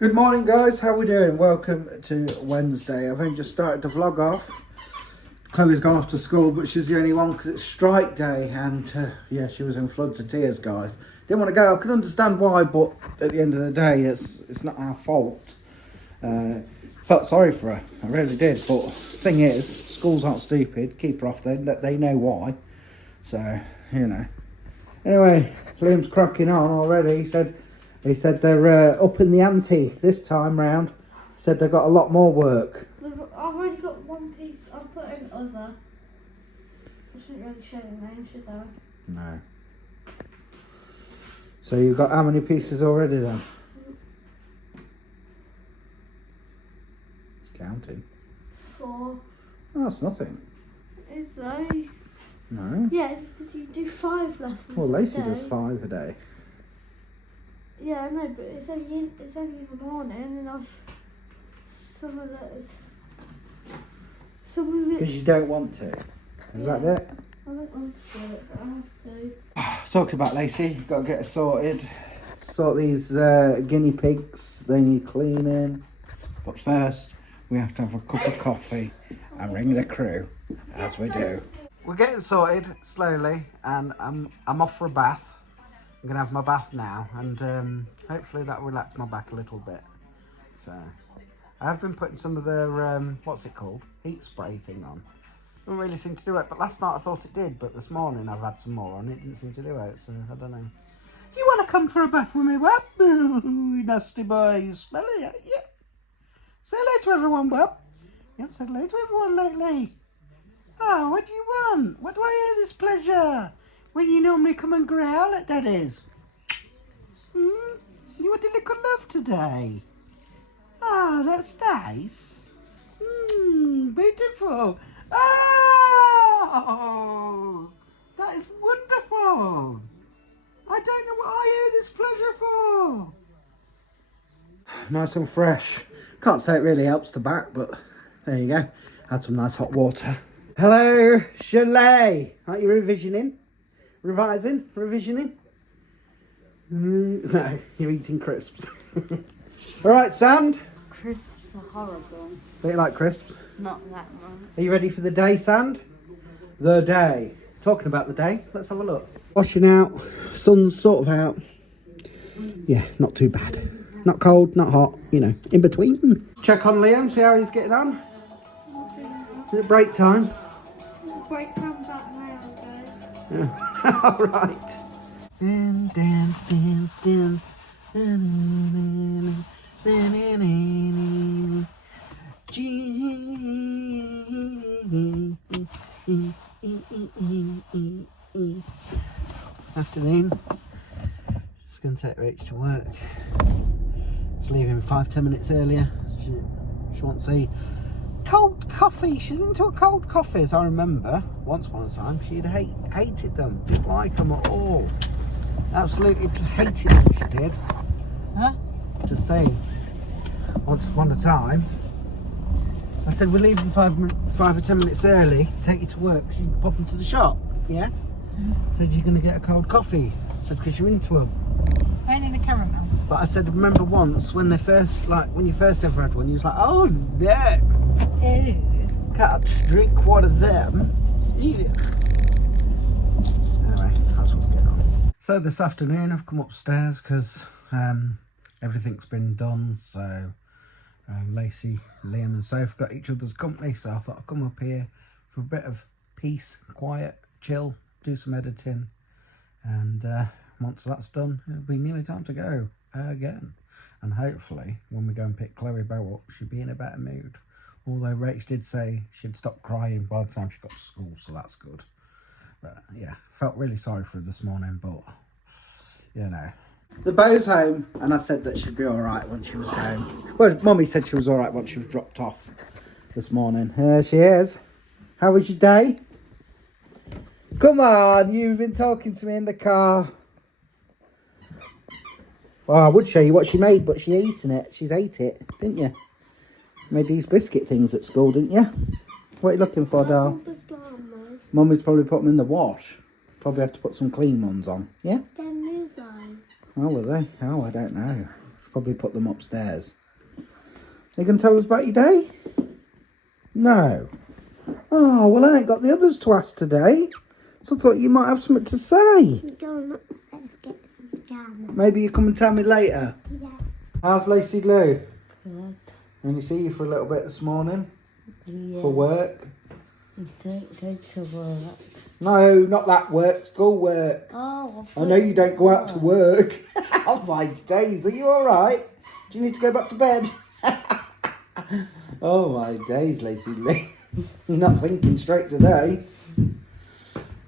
Good morning guys, how we doing? Welcome to Wednesday. I've only just started the vlog off. Chloe's gone off to school, but she's the only one because it's strike day and yeah, she was in floods of tears, guys. Didn't want to go, I can understand why, but at the end of the day, it's not our fault. Felt sorry for her, I really did, but the thing is, schools aren't stupid, keep her off there, they know why. So, you know. Anyway, Liam's cracking on already. He said they're up in the ante this time round. Said they've got a lot more work. I've already got one piece. I'll put in other. I shouldn't really show the name, should I? No. So you've got how many pieces already then? It's counting. 4. Oh, that's nothing. It's like... No. Yeah, because you do 5 lessons Well, Lacey a day. does 5 a day. Yeah, I know, but it's only the morning, and I've some of it's Because you don't want to. Is that it? I don't want to do it, but I have to. Talking about Lacey, got to get her sorted. Sort these guinea pigs. They need cleaning. But first, we have to have a cup of coffee and ring the crew, as we do. We're getting sorted slowly, and I'm off for a bath. I'm going to have my bath now, and hopefully that will relax my back a little bit. So, I have been putting some of the, what's it called? Heat spray thing on. Doesn't really seem to do it, but last night I thought it did, but this morning I've had some more on, it didn't seem to do it, so I don't know. Do you want to come for a bath with me, Web? Ooh, nasty boy, smelly, yeah. Say hello to everyone, Web. You haven't said hello to everyone lately. Oh, what do you want? What do I owe this pleasure? When you normally come and growl at Daddy's. You want a little love today? Oh, that's nice. Beautiful. Oh, that is wonderful. I don't know what I owe this pleasure for. Nice and fresh. Can't say it really helps the back, but there you go. Had some nice hot water. Hello, Chalet. Aren't you revisioning? Revisioning? No, you're eating crisps. All right, Sand. Crisps are horrible. Don't you like crisps? Not that one. Are you ready for the day, Sand? The day. Talking about the day, let's have a look. Washing out, sun's sort of out. Yeah, not too bad. Not cold, not hot, you know, in between. Check on Liam, see how he's getting on. Is it break time? Break time back now, guys. Yeah. All right. And dance. Afternoon. Just going to take Rach to work. She's leaving 5-10 minutes earlier. She wants a cold coffee. She's into a cold coffee, as I remember. Once upon a time, she'd hated them. Didn't like them at all. Absolutely hated them, she did. Huh? Just saying. Once upon a time, I said, we're leaving 5 or 10 minutes early to take you to work. So you can pop into the shop, yeah? Said, you're going to get a cold coffee. I said, because you're into them. Only the caramel. But I said, remember once when they first, when you first ever had one, you was like, oh no. Ew. Can't drink one of them. Ew. Anyway, that's what's going on. So this afternoon I've come upstairs because everything's been done. So Lacey, Liam and Soph got each other's company. So I thought I'd come up here for a bit of peace, quiet, chill, do some editing. And once that's done, it'll be nearly time to go again. And hopefully when we go and pick Chloe Bow up, she'll be in a better mood. Although Rach did say she'd stop crying by the time she got to school, so that's good. But yeah, felt really sorry for her this morning, but you know. The Bow's home, and I said that she'd be alright when she was home. Well, Mummy said she was alright once she was dropped off this morning. There she is. How was your day? Come on, you've been talking to me in the car. Well, I would show you what she made, but she eaten it. She's ate it, didn't you? Made these biscuit things at school, didn't you? What are you looking for, doll? Mummy's probably put them in the wash. Probably have to put some clean ones on, yeah? Then move on. Oh, were they? Oh, I don't know. Probably put them upstairs. You can tell us about your day? No. Oh, well, I ain't got the others to ask today. So I thought you might have something to say. Going upstairs to get some pajamas. Maybe you come and tell me later. Yeah. How's Lacey Lou? Good. Only see you for a little bit this morning. Yeah. For work. Don't go to work. No, not that work. School work. Oh, I know you don't go out to work. Oh my days, are you alright? Do you need to go back to bed? Oh my days, Lacey Lee. You're not thinking straight today.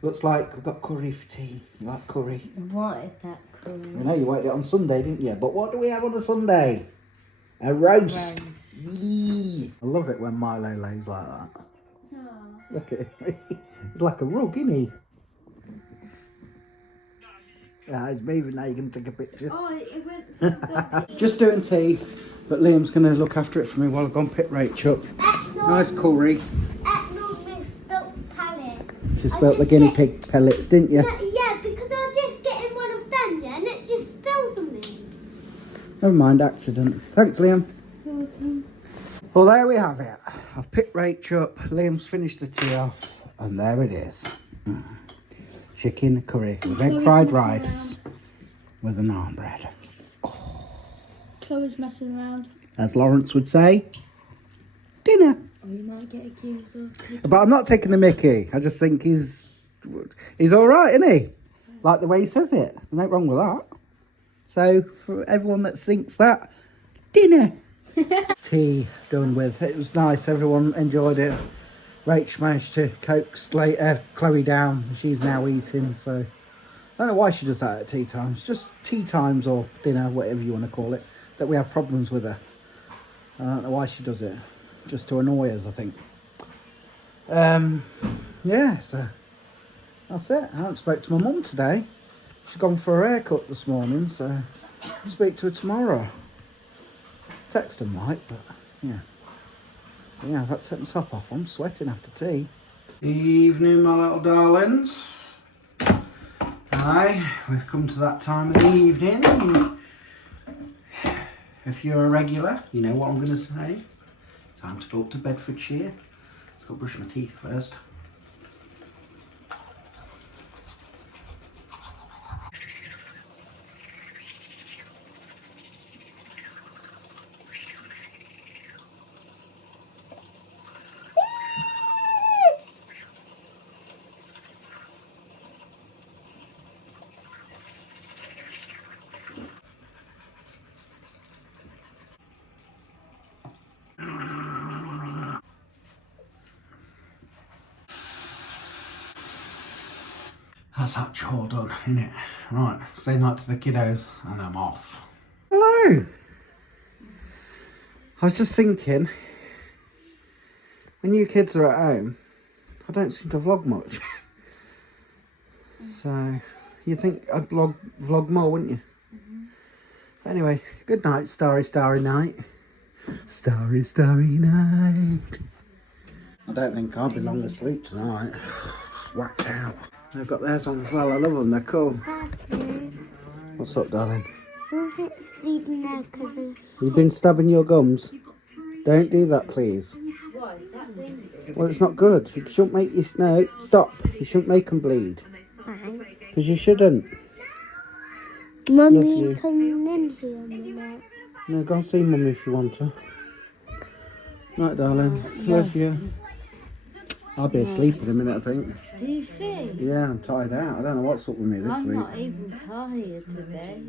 Looks like we've got curry for tea. You like curry? What is that I called? know you wanted it on Sunday, didn't you? But what do we have on a Sunday? A roast. Yee. I love it when Milo lays like that. Look at it. It's like a rug, isn't he? Yeah, it's moving now. You can take a picture. Oh, it went. Just doing tea, but Liam's going to look after it for me while I go and pick Rach up. Nice curry. Mummy spilt pallet. She spilt the guinea pig pellets, didn't you? Yeah, because I was just getting one of them, yeah, and it just spills on me. Never mind, accident. Thanks, Liam. Well, there we have it. I've picked Rach up. Liam's finished the tea off, and there it is. Chicken curry with egg fried rice with a naan bread. Chloe's messing around. As Lawrence would say, dinner. Or you might get accused of taking... But I'm not taking the mickey. I just think he's all right, isn't he? Like the way he says it. There's nothing wrong with that. So for everyone that thinks that, dinner. Tea done with. It was nice. Everyone enjoyed it. Rach managed to coax Chloe down. She's now eating. So I don't know why she does that at tea times. Just tea times or dinner, whatever you want to call it. That we have problems with her. I don't know why she does it. Just to annoy us, I think. Yeah, so that's it. I haven't spoke to my mum today. She's gone for her haircut this morning, so I'll speak to her tomorrow. Text her might, but yeah. Yeah, I've got to take my top off. I'm sweating after tea. Evening, my little darlings. Hi, we've come to that time of the evening. If you're a regular, you know what I'm going to say. Time to go up to Bedfordshire. Let's go brush my teeth first. That's that chore done, innit? Right, say night to the kiddos and I'm off. Hello! I was just thinking, when you kids are at home, I don't seem to vlog much. So, you think I'd vlog more, wouldn't you? Anyway, good night, starry, starry night. Starry, starry night. I don't think I'll be long asleep tonight. Just whacked out. They've got theirs on as well. I love them. They're cool. Daddy, What's up, darling? something's sleeping there because of... You've been stabbing your gums. Don't do that, please. What is that thing? Well, it's not good. You shouldn't make you... No, stop. You shouldn't make them bleed. Fine. Because you shouldn't. Mummy, Love you. come in here a minute. No, go and see Mummy if you want to. Right, darling. Love you. I'll be asleep in a minute, I think. Do you think? Yeah, I'm tired out. I don't know what's up with me this I'm week. not even tired today.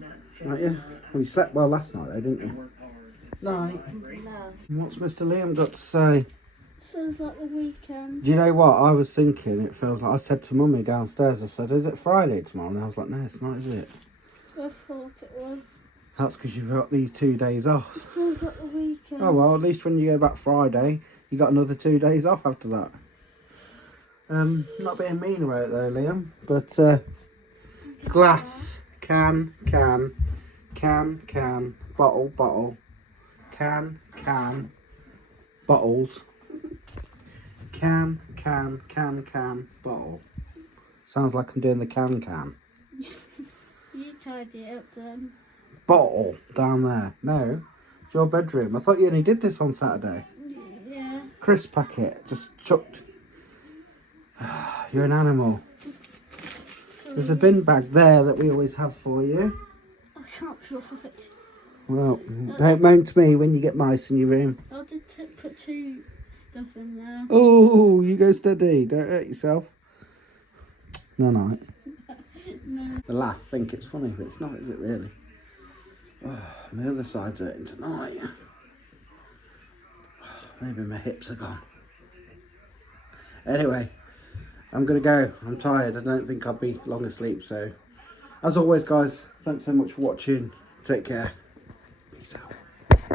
Right, yeah. Well, you slept well last night, though, didn't you? Night. No. And what's Mr. Liam got to say? Feels like the weekend. Do you know what? I was thinking it feels like... I said to Mummy downstairs, I said, is it Friday tomorrow? And I was like, no, it's not, is it? I thought it was. That's because you've got these 2 days off. It feels like the weekend. Oh, well, at least when you go back Friday, you got another 2 days off after that. Not being mean about it though, Liam, but glass, can, bottle, can, bottles, can, bottle. Sounds like I'm doing the can. You tidy it up then. bottle down there. No, it's your bedroom. I thought you only did this on Saturday. Yeah. Crisp packet, just chucked. You're an animal. There's a bin bag there that we always have for you. I can't draw it. Well, don't moan to me when you get mice in your room. I did put 2 stuff in there. Oh, you go steady. Don't hurt yourself. No. No. The laugh think it's funny, but it's not, is it really? Oh, my other side's hurting tonight. Maybe my hips are gone. Anyway, I'm going to go. I'm tired. I don't think I'll be long asleep. So, as always, guys, thanks so much for watching. Take care. Peace out.